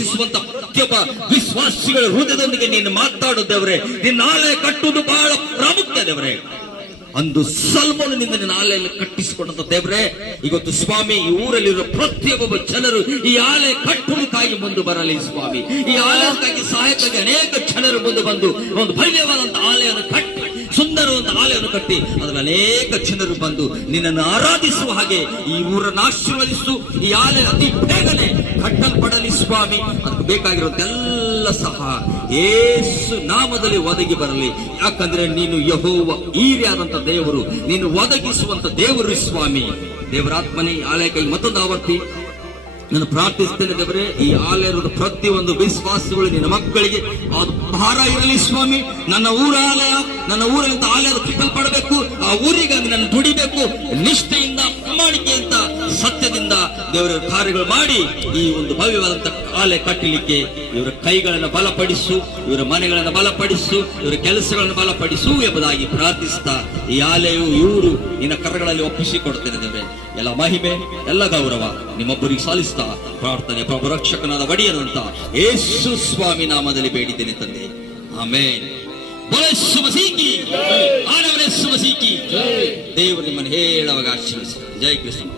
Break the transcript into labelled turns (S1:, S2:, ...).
S1: ವಾಸಿಸುವಂತ ಪ್ರತಿಯೊಬ್ಬ ವಿಶ್ವಾಸಿಗಳ ಹೃದಯದೊಂದಿಗೆ ನೀನು ಮಾತಾಡುದೇವ್ರೆ ನಿನ್ನ ಆಲಯ ಕಟ್ಟುವುದು ಬಹಳ ಪ್ರಾಮುಖ್ಯ ದೇವ್ರೆ. ಅಂದು ಸಲ್ಮೋನಿಂದ ನಿನ್ನ ಆಲಯಲ್ಲಿ ಕಟ್ಟಿಸಿಕೊಂಡಂತ ದೇವ್ರೆ, ಇವತ್ತು ಸ್ವಾಮಿ, ಈ ಊರಲ್ಲಿರುವ ಪ್ರತಿಯೊಬ್ಬ ಜನರು ಈ ಆಲಯ ಕಟ್ಟುವುದಕ್ಕಾಗಿ ಮುಂದೆ ಬರಲಿ ಸ್ವಾಮಿ. ಈ ಆಲಯಕ್ಕಾಗಿ ಸಹಾಯಕ್ಕಾಗಿ ಅನೇಕ ಜನರು ಮುಂದೆ ಬಂದು ಒಂದು ಭವ್ಯವಾದಂತ ಆಲಯವನ್ನು ಕಟ್ಟಿ ಸುಂದರವಾದ ಆಲಯವನ್ನು ಕಟ್ಟಿ ಅದರಲ್ಲಿ ಅನೇಕ ಜನರು ಬಂದು ನಿನ್ನನ್ನು ಆರಾಧಿಸುವ ಹಾಗೆ ಈ ಊರನ್ನು ಆಶೀರ್ವದಿಸು. ಈ ಆಲಯ ಅತಿ ಬೇಗನೆ ಕಟ್ಟಲ್ಪಡಲಿ ಸ್ವಾಮಿ. ಅದಕ್ಕೆ ಬೇಕಾಗಿರುವಂತ ಎಲ್ಲ ಸಹ ಏಸು ನಾಮದಲ್ಲಿ ಒದಗಿ ಬರಲಿ. ಯಾಕಂದ್ರೆ ನೀನು ಯಹೋವ ಈರಿಯಾದಂತ ದೇವರು. ನೀನು ಒದಗಿಸುವಂತ ದೇವರು ಸ್ವಾಮಿ. ದೇವರಾತ್ಮನೇ ಆಲಯ ಕೈ ಮತ್ತೊಂದು ಆವರ್ತಿ. ನಾನು ಪ್ರಾರ್ಥಿಸ್ತೇನೆ ದೇವರೇ, ಈ ಆಲಯದ ಪ್ರತಿಯೊಂದು ವಿಶ್ವಾಸಗಳು ನಿನ್ನ ಮಕ್ಕಳಿಗೆ ಅದು ಭಾರ ಇರಲಿ ಸ್ವಾಮಿ. ನನ್ನ ಊರ ಆಲಯ ನನ್ನ ಊರಿನಂತ ಆಲಯದ ಕಟ್ಟಲ್ಪಡಬೇಕು. ಆ ಊರಿಗಾಗಿ ದೇವರ ಕಾರ್ಯಗಳು ಮಾಡಿ ಈ ಒಂದು ಭವ್ಯವಾದಂತಹ ಕಾಲೆ ಕಟ್ಟಲಿಕ್ಕೆ ಇವರ ಕೈಗಳನ್ನು ಬಲಪಡಿಸು, ಇವರ ಮನೆಗಳನ್ನು ಬಲಪಡಿಸು, ಇವರ ಕೆಲಸಗಳನ್ನು ಬಲಪಡಿಸು ಎಂಬುದಾಗಿ ಪ್ರಾರ್ಥಿಸ್ತಾ ಈ ಆಲೆಯು ಇವರು ನಿನ್ನ ಕರಗಳಲ್ಲಿ ಒಪ್ಪಿಸಿಕೊಡ್ತೇನೆ ದೇವರೇ. ಎಲ್ಲ ಮಹಿಮೆ, ಎಲ್ಲ ಗೌರವ ನಿಮ್ಮೊಬ್ಬರಿಗೆ ಸಾಲಿಸ್ತಾ ಪ್ರಾರ್ಥನೆ ಪ್ರಭು ರಕ್ಷಕನಾದ ಒಡೆಯದಂತ ಯೇಸು ಸ್ವಾಮಿ ನಾಮದಲ್ಲಿ ಬೇಡಿದ್ದೇನೆ ತಂದೆ. ಆಮೇಲೆ ದೇವರು ನಿಮ್ಮನ್ನು ಹೇಳವಾಗ ಆಶೀರ್ವದಿಸಿ. ಜೈ ಕೃಷ್ಣ